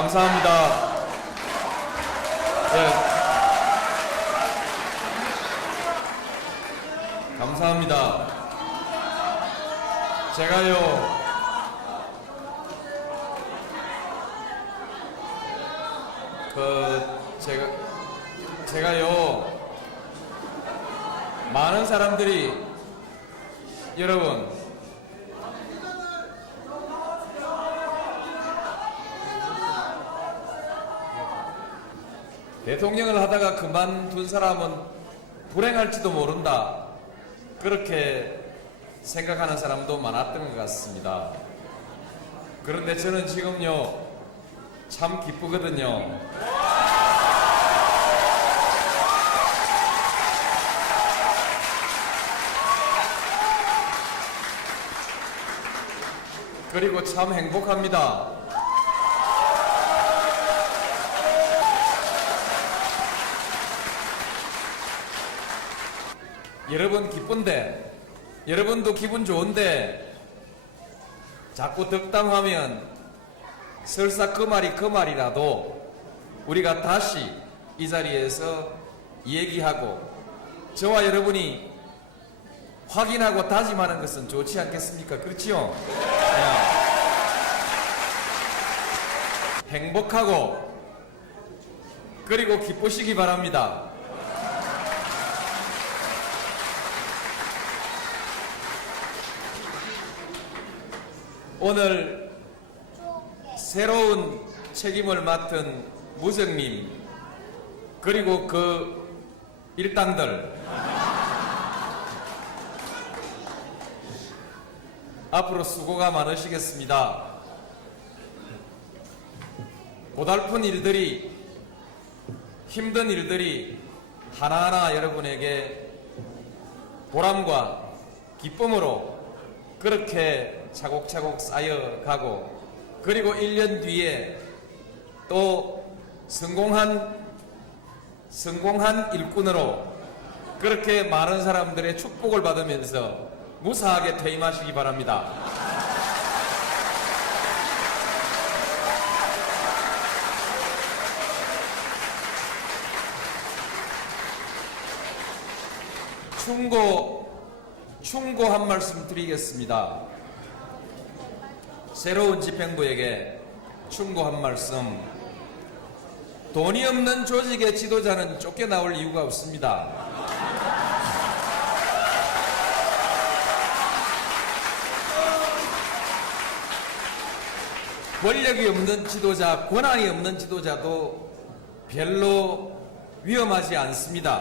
감사합니다. 예. 감사합니다. 제가요, 제가요, 많은 사람들이, 여러분, 대통령을 하다가 그만둔 사람은 불행할지도 모른다, 그렇게 생각하는 사람도 많았던 것 같습니다. 그런데 저는 지금요, 참 기쁘거든요. 그리고 참 행복합니다. 여러분 기쁜데, 여러분도 기분 좋은데 자꾸 덕담하면 설사 그 말이 그 말이라도 우리가 다시 이 자리에서 얘기하고 저와 여러분이 확인하고 다짐하는 것은 좋지 않겠습니까? 그렇지요? 네. 행복하고 그리고 기쁘시기 바랍니다. 오늘 새로운 책임을 맡은 무정님 그리고 그 일당들 앞으로 수고가 많으시겠습니다. 고달픈 일들이, 힘든 일들이 하나하나 여러분에게 보람과 기쁨으로 그렇게 차곡차곡 쌓여가고, 그리고 1년 뒤에 또 성공한 일꾼으로 그렇게 많은 사람들의 축복을 받으면서 무사하게 퇴임하시기 바랍니다. 충고 한 말씀 드리겠습니다. 새로운 집행부에게 충고 한 말씀. 돈이 없는 조직의 지도자는 쫓겨나올 이유가 없습니다. 권력이 없는 지도자, 권한이 없는 지도자도 별로 위험하지 않습니다.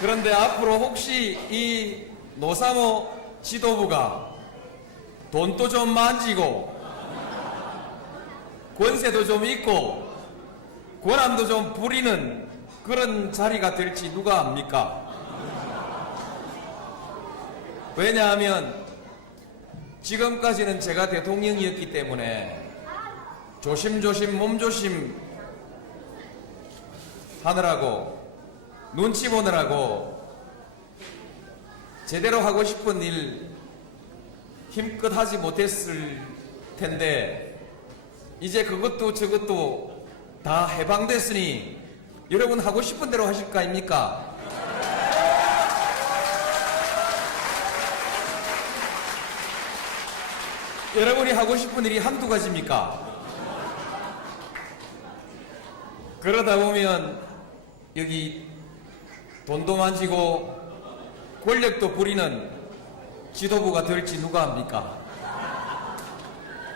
그런데 앞으로 혹시 이 노사모 지도부가 돈도 좀 만지고 권세도 좀 있고 권한도 좀 부리는 그런 자리가 될지 누가 압니까? 왜냐하면 지금까지는 제가 대통령이었기 때문에 조심조심 몸조심 하느라고, 눈치 보느라고 제대로 하고 싶은 일 힘껏 하지 못했을 텐데, 이제 그것도 저것도 다 해방됐으니 여러분 하고 싶은 대로 하실 거 아닙니까? 여러분이 하고 싶은 일이 한두 가지입니까? 그러다 보면 여기 돈도 만지고 권력도 부리는 지도부가 될지 누가 압니까?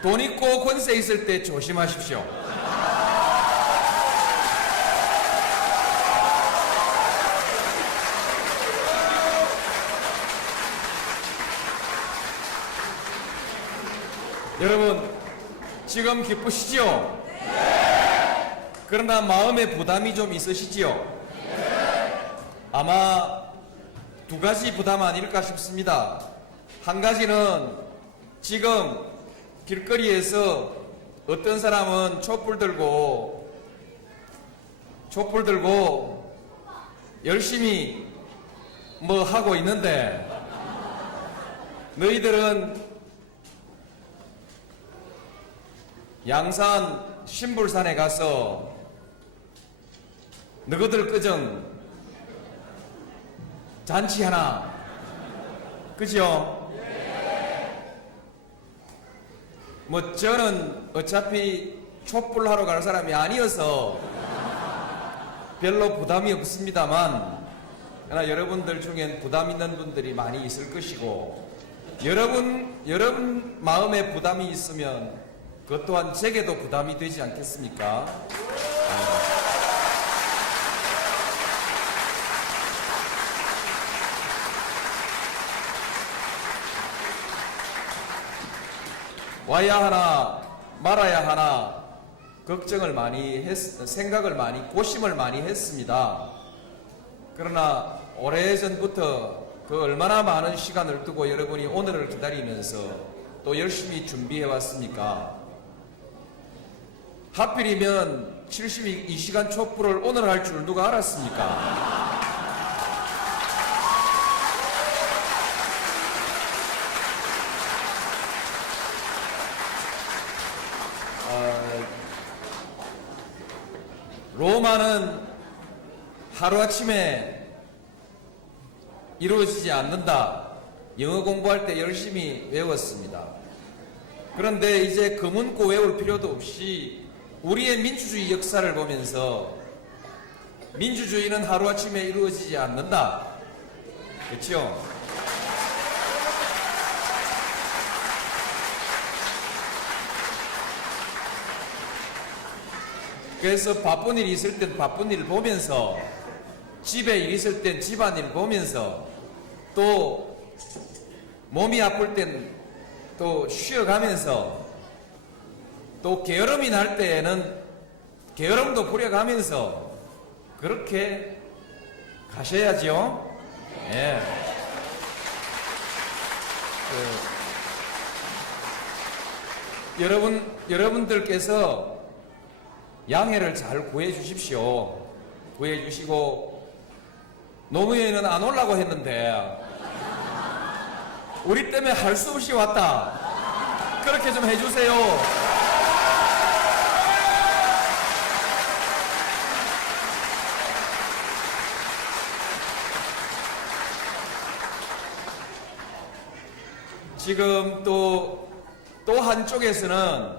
돈 있고 권세 있을 때 조심하십시오. 여러분 지금 기쁘시지요? 네. 그러나 마음에 부담이 좀 있으시지요? 네. 아마 두 가지 부담 아닐까 싶습니다. 한 가지는 지금 길거리에서 어떤 사람은 촛불 들고 열심히 뭐 하고 있는데, 너희들은 양산 신불산에 가서 너희들 끄정 잔치 하나, 그죠? 뭐 저는 어차피 촛불 하러 갈 사람이 아니어서 별로 부담이 없습니다만, 그러나 여러분들 중엔 부담 있는 분들이 많이 있을 것이고, 여러분 마음에 부담이 있으면 그것 또한 제게도 부담이 되지 않겠습니까? 와야 하나 말아야 하나 걱정을 많이 생각을 많이 고심을 많이 했습니다. 그러나 오래전부터 그 얼마나 많은 시간을 두고 여러분이 오늘을 기다리면서 또 열심히 준비해 왔습니까? 하필이면 72시간 촛불을 오늘 할 줄 누가 알았습니까? 로마는 하루아침에 이루어지지 않는다. 영어 공부할 때 열심히 외웠습니다. 그런데 이제 그 문구 외울 필요도 없이 우리의 민주주의 역사를 보면서 민주주의는 하루아침에 이루어지지 않는다. 그렇죠? 그래서 바쁜 일이 있을 땐 바쁜 일을 보면서, 집에 일 있을 땐 집안일 보면서, 또 몸이 아플 땐 또 쉬어가면서, 또 게으름이 날 때에는 게으름도 부려가면서 그렇게 가셔야죠. 예. 여러분들께서 양해를 잘 구해 주십시오. 구해 주시고, 노무현은 안 오려고 했는데 우리 때문에 할 수 없이 왔다. 그렇게 좀 해주세요. 지금 또 한쪽에서는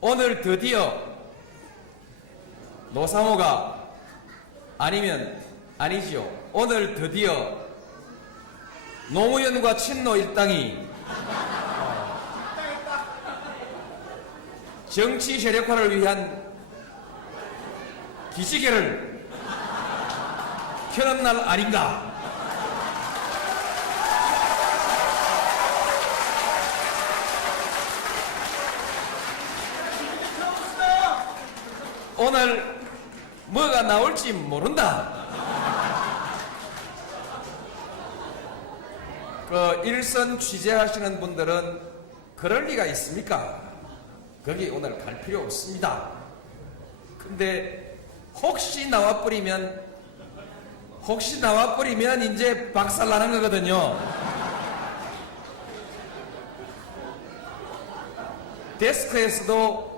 오늘 드디어 노상호가 아니지요. 오늘 드디어 노무현과 친노 일당이 정치 세력화를 위한 기지개를 켜는 날 아닌가. 오늘 뭐가 나올지 모른다. 그 일선 취재하시는 분들은 그럴 리가 있습니까? 거기 오늘 갈 필요 없습니다. 근데 혹시 나와버리면 이제 박살나는 거거든요. 데스크에서도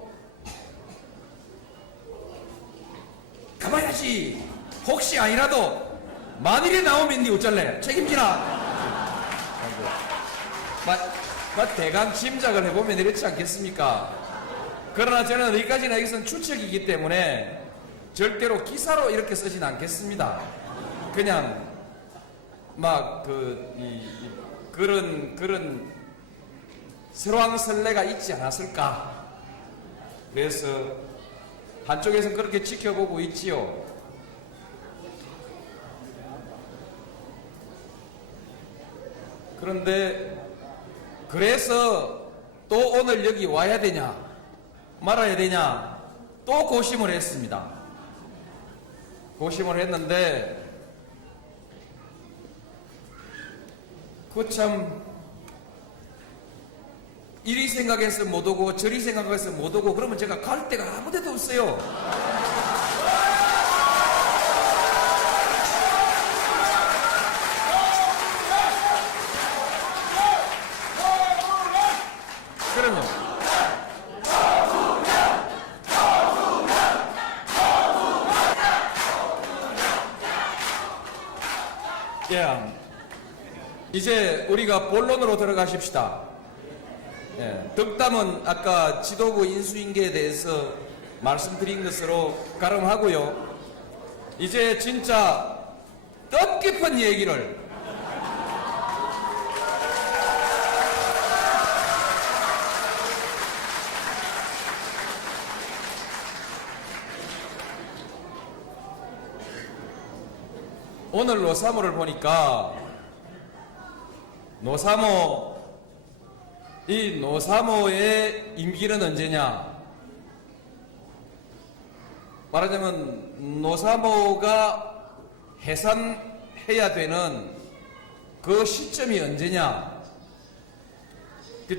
가봐야지. 혹시 아니라도 만일에 나오면 니 어쩔래? 책임지라. 대강 짐작을 해보면 이렇지 않겠습니까? 그러나 저는 여기까지나 이것은 추측이기 때문에 절대로 기사로 이렇게 쓰진 않겠습니다. 그냥 그런 설왕설래가 있지 않았을까. 그래서 한쪽에서는 그렇게 지켜보고 있지요. 그런데 그래서 또 오늘 여기 와야 되냐 말아야 되냐 또 고심을 했습니다. 고심을 했는데 참 이리 생각해서 못 오고 저리 생각해서 못 오고 그러면 제가 갈 데가 아무 데도 없어요. 그러면 예. 이제 우리가 본론으로 들어가십시다. 예. 덕담은 아까 지도부 인수인계에 대해서 말씀드린 것으로 가름하고요. 이제 진짜 뜻깊은 얘기를 오늘 노사모를 보니까 이 노사모의 임기는 언제냐? 말하자면 노사모가 해산해야 되는 그 시점이 언제냐?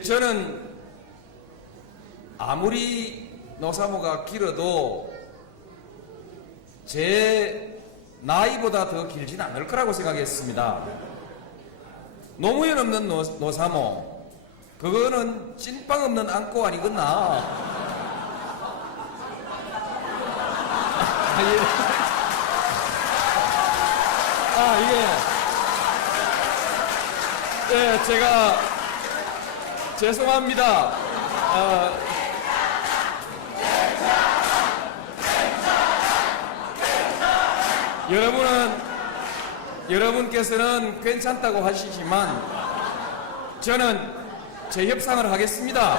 저는 아무리 노사모가 길어도 제 나이보다 더 길지는 않을 거라고 생각했습니다. 노무현 없는 노사모, 그거는 찐빵 없는 안고 아니겠나? 이게 제가 죄송합니다. 여러분께서는 괜찮다고 하시지만 저는 제 협상을 하겠습니다.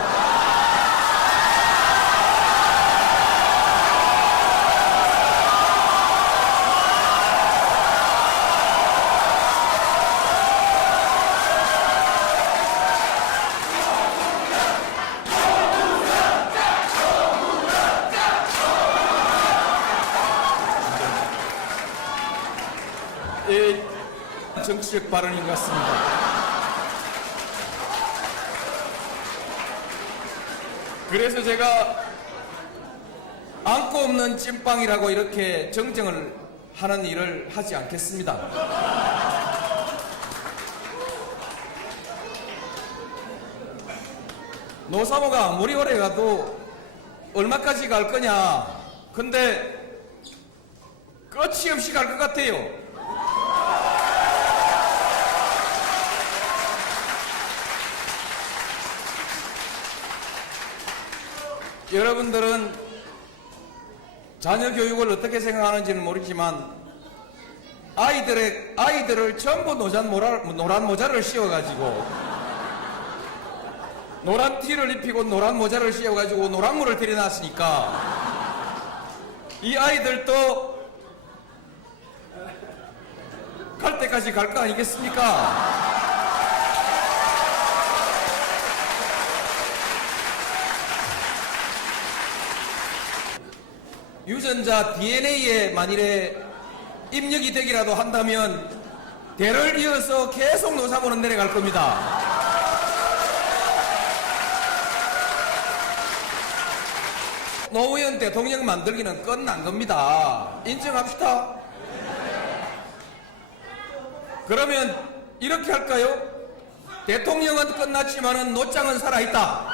정치적 발언인 것 같습니다. 그래서 제가 안고 없는 찐빵이라고 이렇게 정정을 하는 일을 하지 않겠습니다. 노사모가 아무리 오래 가도 얼마까지 갈 거냐? 근데 끝이 없이 갈 것 같아요. 여러분들은 자녀 교육을 어떻게 생각하는지는 모르지만 아이들을 전부 노란 모자를 씌워가지고 노란 티를 입히고 노란 모자를 씌워가지고 노란물을 들여놨으니까 이 아이들도 갈 때까지 갈 거 아니겠습니까? 유전자 DNA에 만일에 입력이 되기라도 한다면 대를 이어서 계속 노사모는 내려갈 겁니다. 노무현 대통령 만들기는 끝난 겁니다. 인정합시다. 그러면 이렇게 할까요? 대통령은 끝났지만은 노장은 살아있다.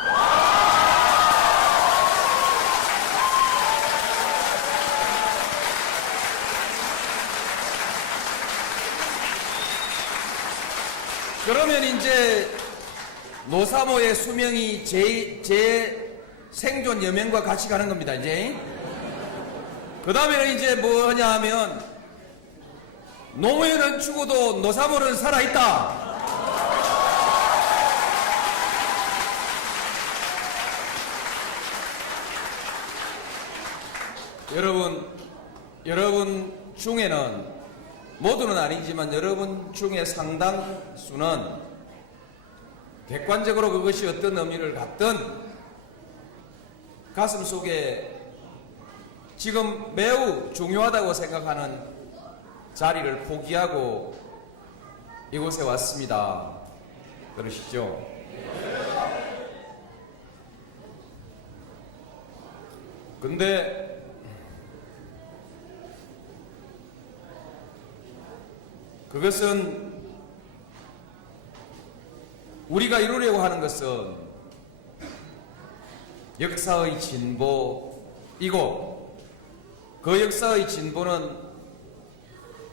그러면 이제 노사모의 수명이 제 생존 여명과 같이 가는 겁니다. 이제 그 다음에는 이제 뭐냐 하면 노무현은 죽어도 노사모는 살아있다. 여러분 중에는 모두는 아니지만 여러분 중에 상당수는 객관적으로 그것이 어떤 의미를 갖든 가슴 속에 지금 매우 중요하다고 생각하는 자리를 포기하고 이곳에 왔습니다. 그러시죠? 근데 그것은 우리가 이루려고 하는 것은 역사의 진보이고 그 역사의 진보는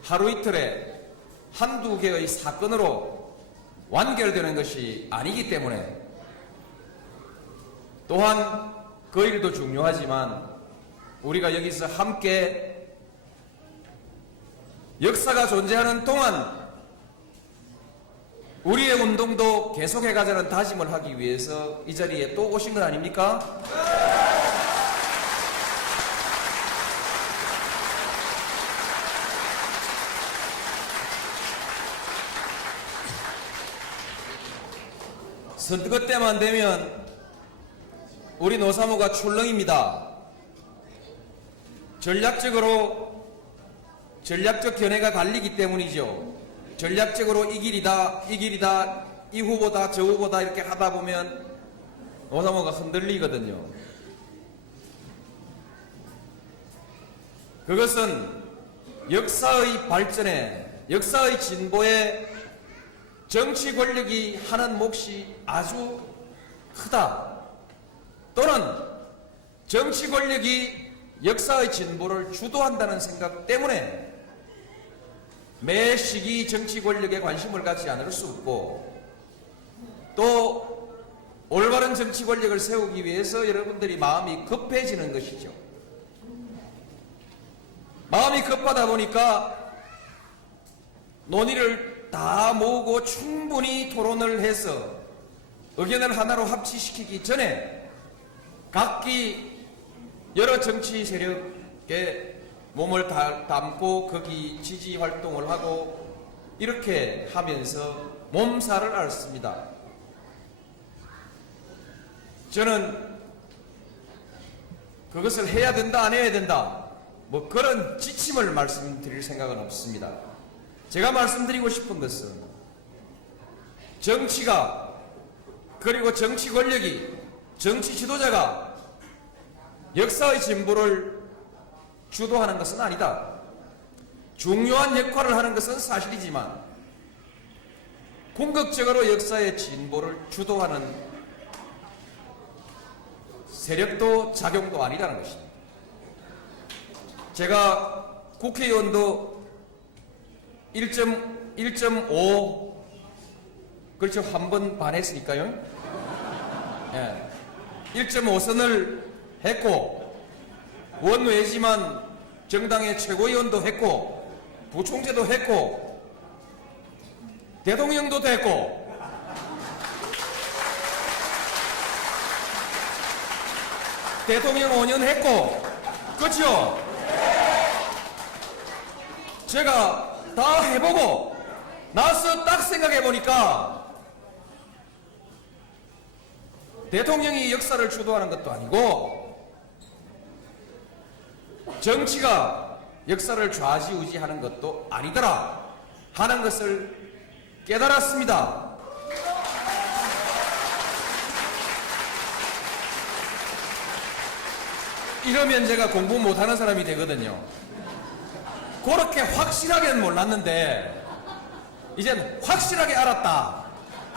하루 이틀에 한두 개의 사건으로 완결되는 것이 아니기 때문에 또한 그 일도 중요하지만 우리가 여기서 함께 역사가 존재하는 동안 우리의 운동도 계속해 가자는 다짐을 하기 위해서 이 자리에 또 오신 것 아닙니까? 선거 때만 되면 우리 노사모가 출렁입니다. 전략적 견해가 갈리기 때문이죠. 전략적으로 이 길이다, 이 후보다, 저 후보다 이렇게 하다 보면 노사모가 흔들리거든요. 그것은 역사의 발전에, 역사의 진보에 정치 권력이 하는 몫이 아주 크다. 또는 정치 권력이 역사의 진보를 주도한다는 생각 때문에 매 시기 정치 권력에 관심을 갖지 않을 수 없고, 또 올바른 정치 권력을 세우기 위해서 여러분들이 마음이 급해지는 것이죠. 마음이 급하다 보니까 논의를 다 모으고 충분히 토론을 해서 의견을 하나로 합치시키기 전에 각기 여러 정치 세력에 몸을 담고 거기 지지 활동을 하고 이렇게 하면서 몸살을 앓습니다. 저는 그것을 해야 된다, 안 해야 된다, 뭐 그런 지침을 말씀드릴 생각은 없습니다. 제가 말씀드리고 싶은 것은 정치가, 그리고 정치 권력이, 정치 지도자가 역사의 진보를 주도하는 것은 아니다. 중요한 역할을 하는 것은 사실이지만 궁극적으로 역사의 진보를 주도하는 세력도 작용도 아니라는 것입니다. 제가 국회의원도 1.5 그렇죠, 한 번 반했으니까요. 예. 1.5선을 했고, 원외지만 정당의 최고위원도 했고, 부총재도 했고, 대통령도 됐고, 대통령 5년 했고, 그렇죠? 제가 다 해보고 나서 딱 생각해보니까 대통령이 역사를 주도하는 것도 아니고 정치가 역사를 좌지우지하는 것도 아니더라 하는 것을 깨달았습니다. 이러면 제가 공부 못하는 사람이 되거든요. 그렇게 확실하게는 몰랐는데 이젠 확실하게 알았다,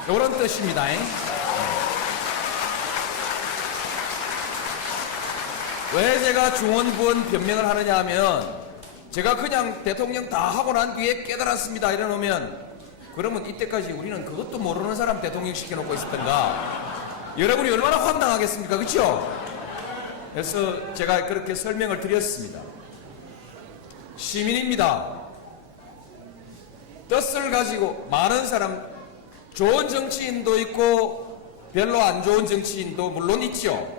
이런 뜻입니다. 왜 제가 중언부언 변명을 하느냐 하면, 제가 그냥 대통령 다 하고 난 뒤에 깨달았습니다 이러놓으면, 그러면 이때까지 우리는 그것도 모르는 사람 대통령 시켜놓고 있었던가, 여러분이 얼마나 황당하겠습니까? 그렇죠? 그래서 제가 그렇게 설명을 드렸습니다. 시민입니다. 뜻을 가지고 많은 사람, 좋은 정치인도 있고 별로 안 좋은 정치인도 물론 있죠.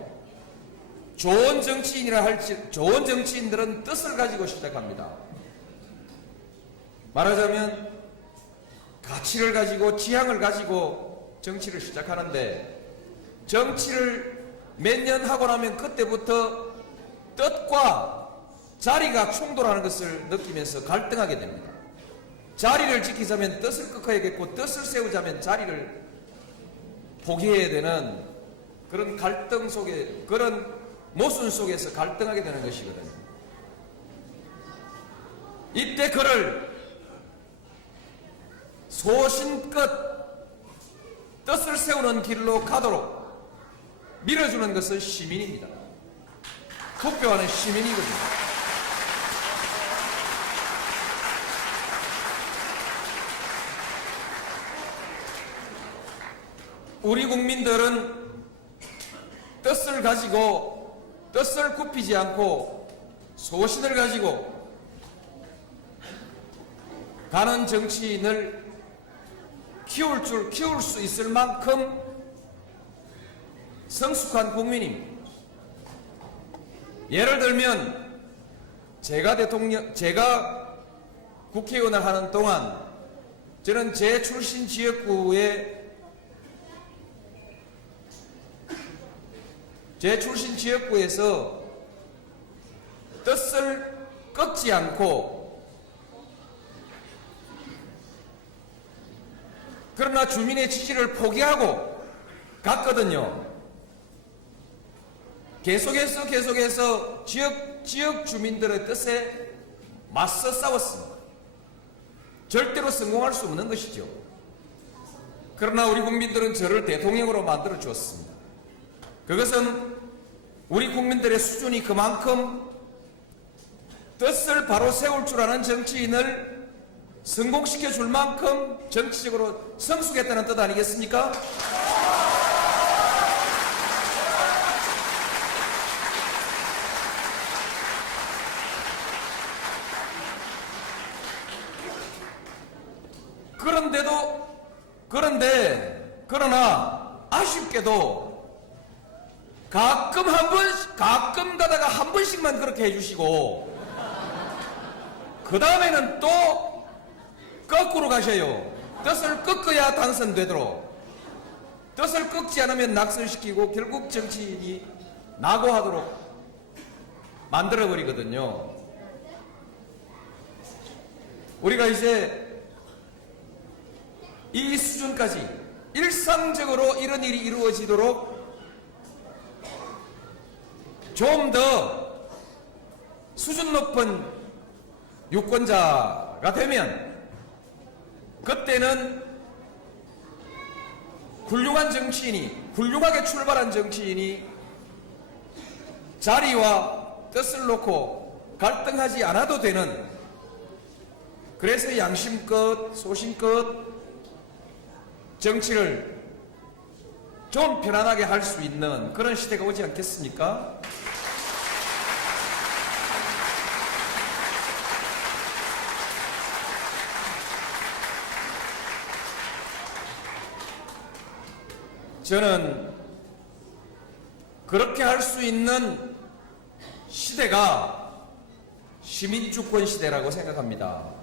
좋은 정치인이라 할지, 좋은 정치인들은 뜻을 가지고 시작합니다. 말하자면 가치를 가지고, 지향을 가지고 정치를 시작하는데, 정치를 몇 년 하고 나면 그때부터 뜻과 자리가 충돌하는 것을 느끼면서 갈등하게 됩니다. 자리를 지키자면 뜻을 꺾어야겠고, 뜻을 세우자면 자리를 포기해야 되는 그런 갈등 속에, 그런 모순 속에서 갈등하게 되는 것이거든요. 이때 그를 소신껏 뜻을 세우는 길로 가도록 밀어주는 것은 시민입니다. 투표하는 시민이거든요. 우리 국민들은 뜻을 가지고 뜻을 굽히지 않고 소신을 가지고 가는 정치인을 키울 수 있을 만큼 성숙한 국민입니다. 예를 들면 제가 국회의원을 하는 동안 저는 제 출신 지역구에서 뜻을 꺾지 않고 그러나 주민의 지지를 포기하고 갔거든요. 계속해서 지역 주민들의 뜻에 맞서 싸웠습니다. 절대로 성공할 수 없는 것이죠. 그러나 우리 국민들은 저를 대통령으로 만들어 주었습니다. 그것은 우리 국민들의 수준이 그만큼 뜻을 바로 세울 줄 아는 정치인을 성공시켜 줄 만큼 정치적으로 성숙했다는 뜻 아니겠습니까? 그러나 아쉽게도 가끔 가다가 한 번씩만 그렇게 해주시고 그 다음에는 또 거꾸로 가셔요. 뜻을 꺾어야 당선되도록. 뜻을 꺾지 않으면 낙선시키고 결국 정치인이 낙오하도록 만들어버리거든요. 우리가 이제 이 수준까지 일상적으로 이런 일이 이루어지도록 좀 더 수준 높은 유권자가 되면 그때는 훌륭하게 출발한 정치인이 자리와 뜻을 놓고 갈등하지 않아도 되는, 그래서 양심껏 소신껏 정치를 좀 편안하게 할 수 있는 그런 시대가 오지 않겠습니까? 저는 그렇게 할 수 있는 시대가 시민주권 시대라고 생각합니다.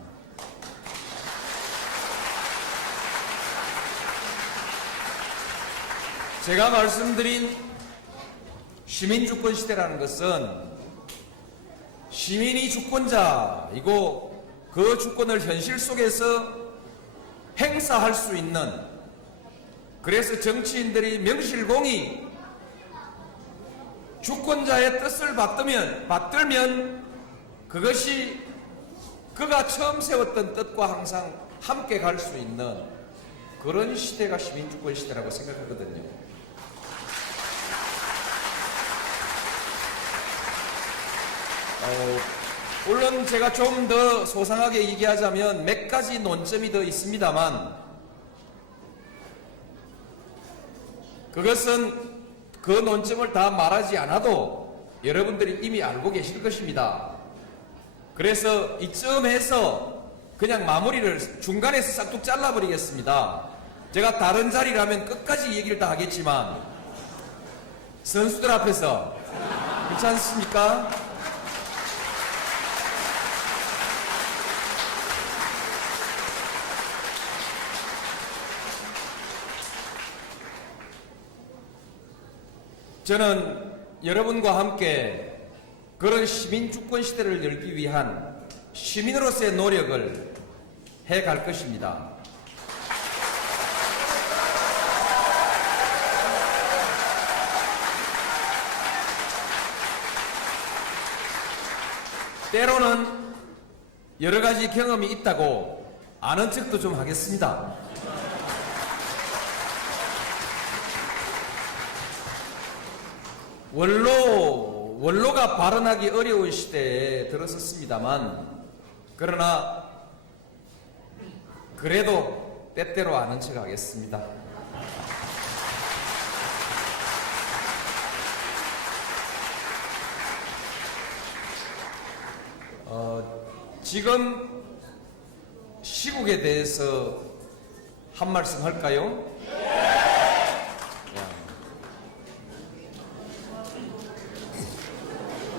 제가 말씀드린 시민주권 시대라는 것은 시민이 주권자이고 그 주권을 현실 속에서 행사할 수 있는, 그래서 정치인들이 명실공히 주권자의 뜻을 받들면 그것이 그가 처음 세웠던 뜻과 항상 함께 갈 수 있는 그런 시대가 시민주권 시대라고 생각하거든요. 물론 제가 좀 더 소상하게 얘기하자면 몇 가지 논점이 더 있습니다만, 그것은 그 논점을 다 말하지 않아도 여러분들이 이미 알고 계실 것입니다. 그래서 이쯤에서 그냥 마무리를 중간에서 싹둑 잘라버리겠습니다. 제가 다른 자리라면 끝까지 얘기를 다 하겠지만 선수들 앞에서 괜찮습니까? 저는 여러분과 함께 그런 시민주권 시대를 열기 위한 시민으로서의 노력을 해갈 것입니다. 때로는 여러 가지 경험이 있다고 아는 척도 좀 하겠습니다. 원로가 발언하기 어려운 시대에 들었었습니다만, 그러나 그래도 때때로 아는 척 하겠습니다. 지금 시국에 대해서 한 말씀 할까요?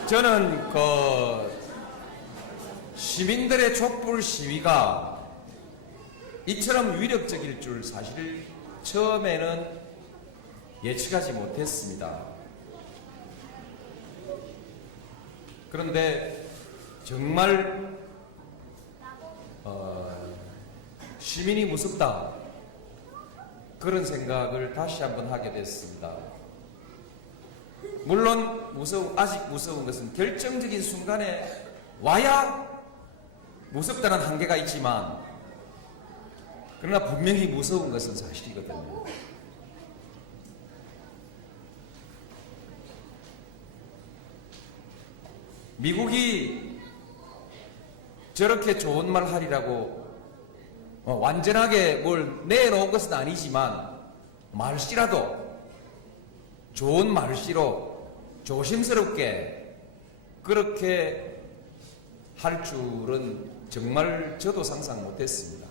저는 시민들의 촛불 시위가 이처럼 위력적일 줄 사실 처음에는 예측하지 못했습니다. 그런데 정말 시민이 무섭다, 그런 생각을 다시 한번 하게 됐습니다. 물론 아직 무서운 것은 결정적인 순간에 와야 무섭다는 한계가 있지만, 그러나 분명히 무서운 것은 사실이거든요. 미국이 저렇게 좋은 말 하리라고 완전하게 뭘 내놓은 것은 아니지만 말씨라도 좋은 말씨로 조심스럽게 그렇게 할 줄은 정말 저도 상상 못했습니다.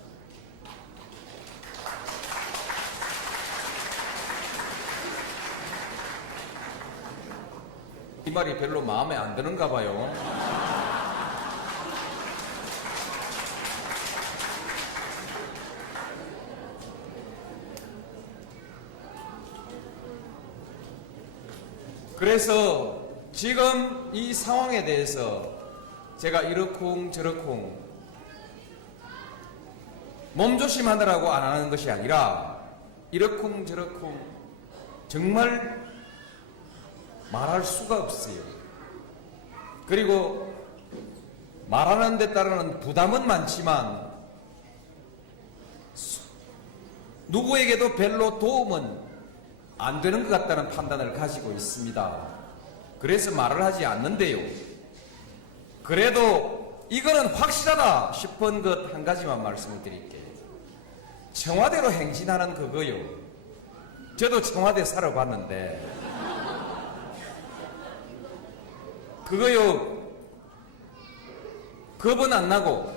이 말이 별로 마음에 안 드는가 봐요. 그래서 지금 이 상황에 대해서 제가 이러쿵 저러쿵 몸조심하느라고 안 하는 것이 아니라 이러쿵 저러쿵 정말 말할 수가 없어요. 그리고 말하는 데 따르는 부담은 많지만 누구에게도 별로 도움은 안 되는 것 같다는 판단을 가지고 있습니다. 그래서 말을 하지 않는데요. 그래도 이거는 확실하다 싶은 것 한 가지만 말씀을 드릴게요. 청와대로 행진하는 그거요. 저도 청와대 살아봤는데 그거요, 겁은 안 나고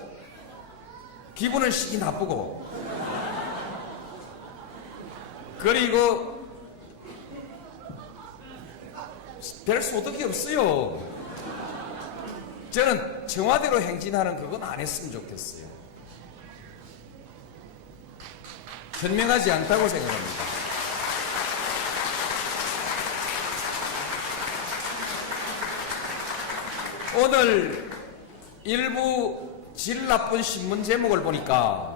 기분은 시기 나쁘고, 그리고 별 소득이 없어요. 저는 청와대로 행진하는 그건 안 했으면 좋겠어요. 현명하지 않다고 생각합니다. 오늘 일부 질 나쁜 신문 제목을 보니까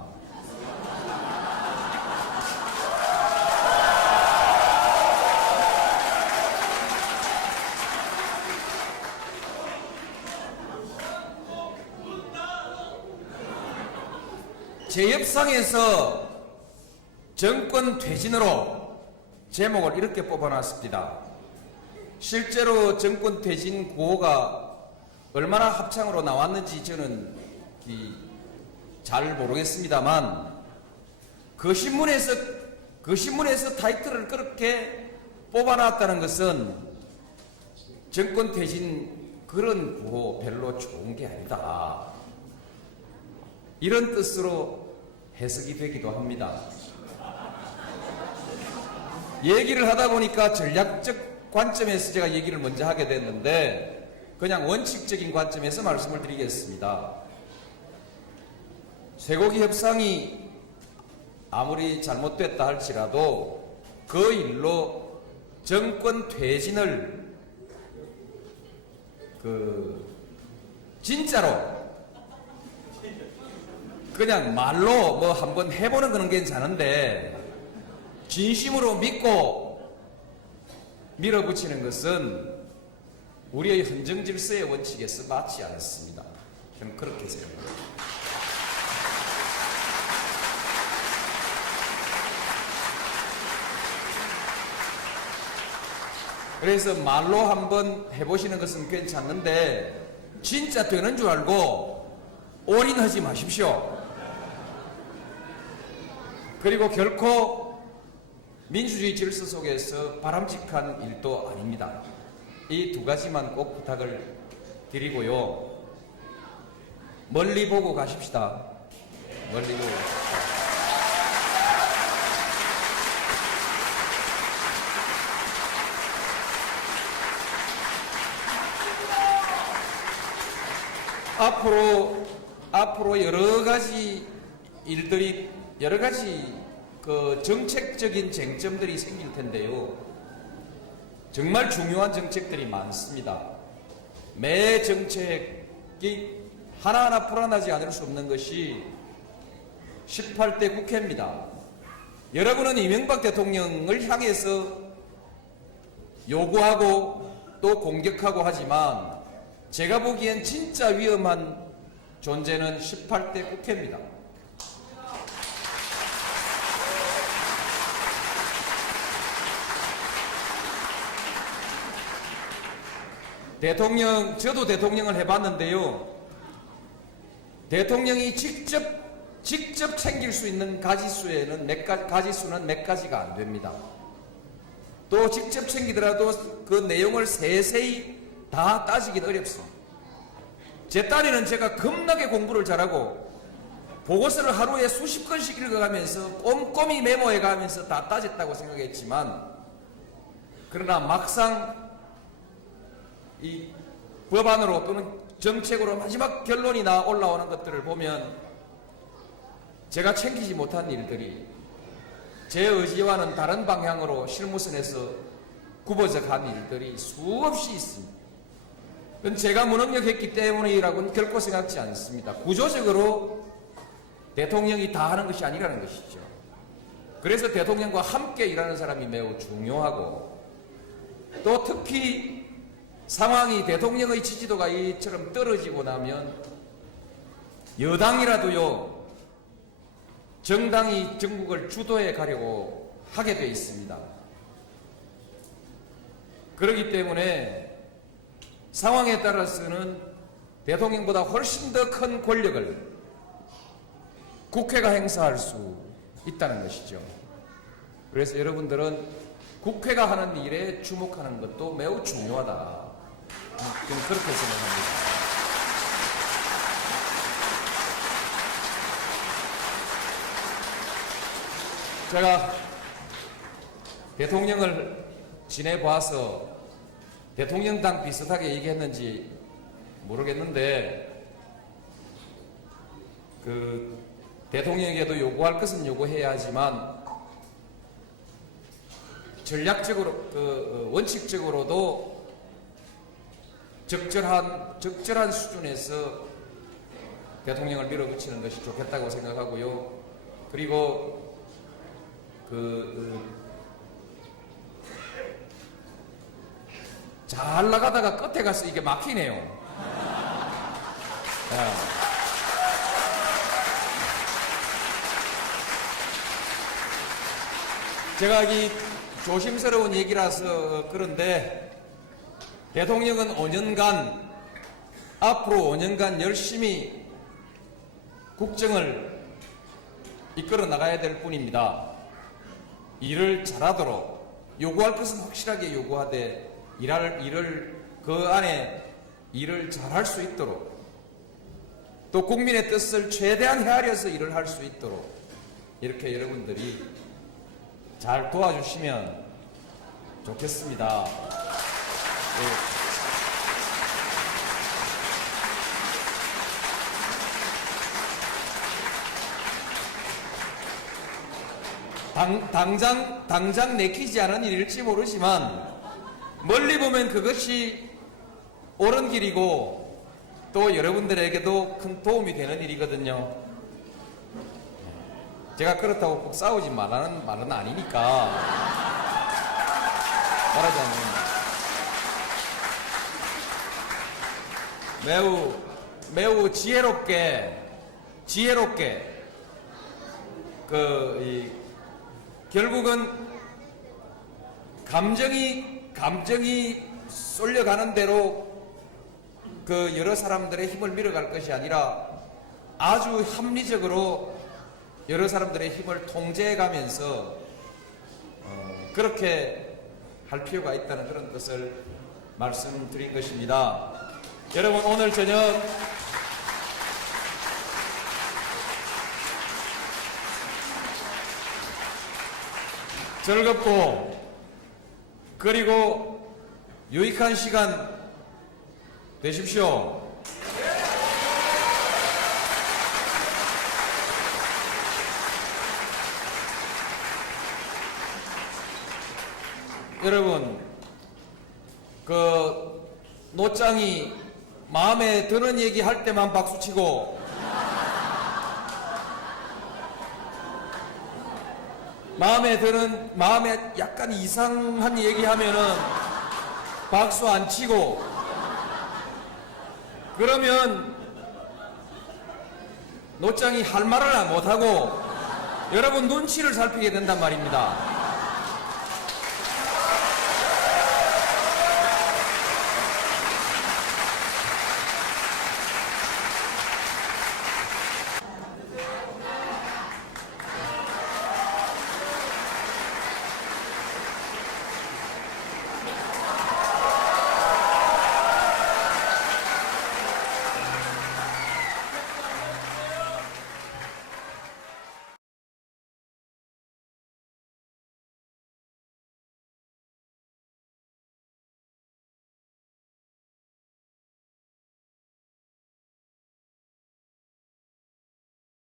제 협상에서 정권 퇴진으로 제목을 이렇게 뽑아놨습니다. 실제로 정권 퇴진 구호가 얼마나 합창으로 나왔는지 저는 잘 모르겠습니다만 그 신문에서 타이틀을 그렇게 뽑아놨다는 것은 정권 퇴진 그런 구호 별로 좋은 게 아니다, 이런 뜻으로 해석이 되기도 합니다. 얘기를 하다 보니까 전략적 관점에서 제가 얘기를 먼저 하게 됐는데 그냥 원칙적인 관점에서 말씀을 드리겠습니다. 쇠고기 협상이 아무리 잘못됐다 할지라도 그 일로 정권 퇴진을 진짜로 그냥 말로 뭐 한번 해보는 거는 괜찮은데 진심으로 믿고 밀어붙이는 것은 우리의 헌정 질서의 원칙에서 맞지 않습니다. 저는 그렇게 생각합니다. 그래서 말로 한번 해보시는 것은 괜찮은데 진짜 되는 줄 알고 올인하지 마십시오. 그리고 결코 민주주의 질서 속에서 바람직한 일도 아닙니다. 이 두 가지만 꼭 부탁을 드리고요. 멀리 보고 가십시다. 멀리 보고 가십시다. 앞으로 여러 가지 일들이, 여러 가지 그 정책적인 쟁점들이 생길 텐데요. 정말 중요한 정책들이 많습니다. 매 정책이 하나하나 풀어나지 않을 수 없는 것이 18대 국회입니다. 여러분은 이명박 대통령을 향해서 요구하고 또 공격하고 하지만 제가 보기엔 진짜 위험한 존재는 18대 국회입니다. 저도 대통령을 해봤는데요. 대통령이 직접 챙길 수 있는 가지수는 몇 가지가 안 됩니다. 또 직접 챙기더라도 그 내용을 세세히 다 따지긴 어렵습니다. 제 딸이는 제가 겁나게 공부를 잘하고 보고서를 하루에 수십 건씩 읽어가면서 꼼꼼히 메모해가면서 다 따졌다고 생각했지만, 그러나 막상 이 법안으로 또는 정책으로 마지막 결론이 올라오는 것들을 보면 제가 챙기지 못한 일들이 제 의지와는 다른 방향으로 실무선에서 굽어져 간 일들이 수없이 있습니다. 그건 제가 무능력했기 때문이라고는 결코 생각지 않습니다. 구조적으로 대통령이 다 하는 것이 아니라는 것이죠. 그래서 대통령과 함께 일하는 사람이 매우 중요하고, 또 특히 상황이 대통령의 지지도가 이처럼 떨어지고 나면 여당이라도요, 정당이 전국을 주도해 가려고 하게 돼 있습니다. 그렇기 때문에 상황에 따라서는 대통령보다 훨씬 더 큰 권력을 국회가 행사할 수 있다는 것이죠. 그래서 여러분들은 국회가 하는 일에 주목하는 것도 매우 중요하다. 저는 그렇게 생각합니다. 제가 대통령을 지내봐서 대통령당 비슷하게 얘기했는지 모르겠는데, 그 대통령에게도 요구할 것은 요구해야 하지만 전략적으로, 원칙적으로도 적절한 수준에서 대통령을 밀어붙이는 것이 좋겠다고 생각하고요. 그리고 잘 나가다가 끝에 가서 이게 막히네요. 제가 이 조심스러운 얘기라서 그런데, 대통령은 앞으로 5년간 열심히 국정을 이끌어 나가야 될 뿐입니다. 일을 잘하도록 요구할 것은 확실하게 요구하되 그 안에 일을 잘할 수 있도록, 또 국민의 뜻을 최대한 헤아려서 일을 할 수 있도록 이렇게 여러분들이 잘 도와주시면 좋겠습니다. 네. 당장 내키지 않은 일일지 모르지만 멀리 보면 그것이 옳은 길이고 또 여러분들에게도 큰 도움이 되는 일이거든요. 제가 그렇다고 꼭 싸우지 말라는 말은 아니니까 말하자면 매우 지혜롭게 결국은 감정이 쏠려가는 대로 여러 사람들의 힘을 밀어갈 것이 아니라 아주 합리적으로 여러 사람들의 힘을 통제해가면서 그렇게 할 필요가 있다는 그런 것을 말씀드린 것입니다. 여러분, 오늘 저녁 즐겁고 그리고 유익한 시간 되십시오. 여러분, 그 노짱이 마음에 드는 얘기 할 때만 박수치고 마음에 약간 이상한 얘기하면은 박수 안 치고 그러면 노짱이 할 말을 못하고 여러분 눈치를 살피게 된단 말입니다.